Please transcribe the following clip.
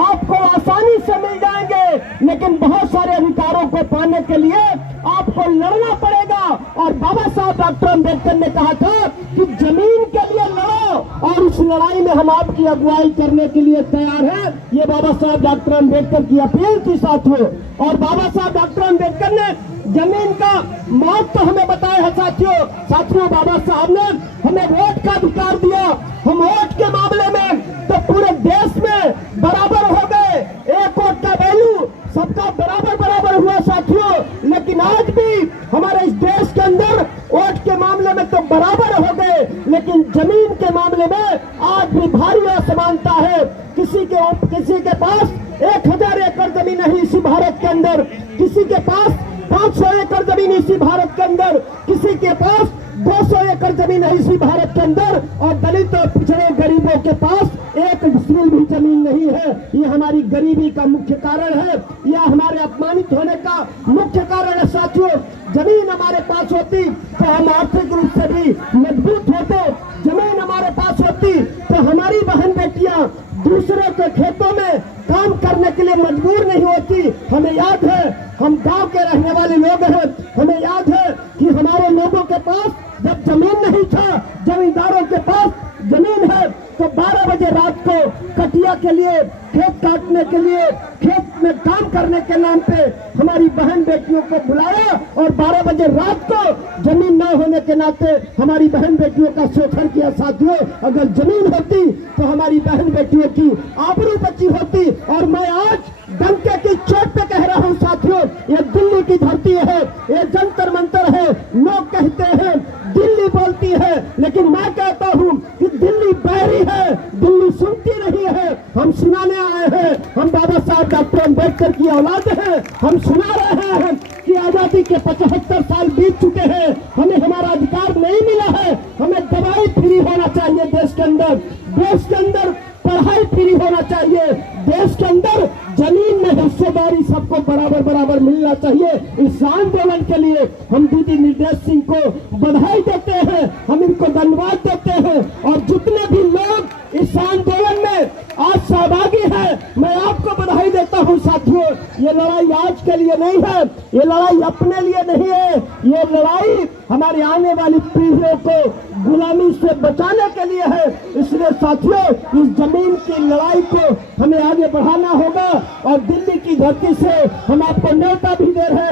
आपको आसानी से मिल जाएंगे, लेकिन बहुत सारे अधिकारों को पाने के लिए आपको लड़ना पड़ेगा। और बाबा साहब डॉक्टर अम्बेडकर ने कहा था कि जमीन के लिए लड़ो, और उस लड़ाई में हम आपकी अगुवाई करने के लिए तैयार हैं। ये बाबा साहब डॉक्टर अम्बेडकर की अपील थी साथियों। और बाबा साहब डॉक्टर अम्बेडकर ने जमीन का महत्व तो हमें बताया है साथियों। बाबा साहब ने हमें वोट का अधिकार दिया। हम वोट के मामले में तो पूरे देश में बराबर हो गए, एक वोट का वैल्यू सबका बराबर हुआ साथियों। लेकिन आज भी हमारे इस देश के अंदर वोट के मामले में तो बराबर हो गए, लेकिन जमीन के मामले में आज भी भारी असमानता है। किसी के पास 1000 एकड़ जमीन है इसी भारत के अंदर, किसी के पास 500 एकड़ जमीन इसी भारत के अंदर, किसी के पास 200 एकड़ जमीन है इसी भारत के अंदर, और दलित और पिछड़े गरीबों के पास एक डिसमिल भी जमीन नहीं है। ये हमारी गरीबी का मुख्य कारण है, यह हमारे अपमानित होने का मुख्य कारण है साथियों। जमीन हमारे पास होती तो हम आर्थिक रूप से भी मजबूत होते। जमीन हमारे पास होती तो हमारी बहन बेटियां दूसरे के खेतों में काम करने के लिए मजबूर नहीं होती। हमें याद है, हम गांव के रहने वाले लोग हैं, हमें याद है कि हमारे लोगों के पास जब जमीन नहीं था, जमींदारों के पास जमीन है तो 12 बजे रात को कटिया के लिए, खेत काटने के लिए, खेत में काम करने के नाम पे हमारी बहन बेटियों को बुलाया, और 12 बजे रात को जमीन न होने के नाते हमारी बहन बेटियों का शोषण किया साथियों। अगर जमीन होती तो हमारी बहन बेटियों की आबरू बची होती। और मैं आज डंके की चोट पे कह रहा हूँ साथियों, ये दिल्ली की धरती है, ये जंतर मंतर है। लोग कहते हैं दिल्ली बोलती है, लेकिन मैं कहता हूँ कि दिल्ली बहरी है, दिल्ली सुनती नहीं है। हम सुनाने आए हैं, हम बाबा साहब डॉक्टर अम्बेडकर की औलाद हैं। हम सुना रहे हैं कि आजादी के 75 साल बीत चुके हैं, हमें हमारा अधिकार नहीं मिला है। हमें दवाई फ्री होना चाहिए देश के अंदर, देश के अंदर पढ़ाई फ्री होना चाहिए, देश के अंदर जमीन में हिस्सेदारी सबको बराबर मिलना चाहिए। इस आंदोलन के लिए हम दीदी निर्देश सिंह को बधाई देते हैं, हम इनको धन्यवाद देते हैं। और जितने भी लोग इस आंदोलन में आज सहभागी हैं, मैं आपको बधाई देता हूं साथियों। ये लड़ाई आज के लिए नहीं है, ये लड़ाई अपने लिए नहीं है, ये लड़ाई हमारी आने वाली पीढ़ियों को गुलामी से बचाने के लिए है। इसलिए साथियों, इस जमीन की लड़ाई को हमें आगे बढ़ाना होगा। और दिल्ली की धरती से हम आपको न्योता भी दे रहे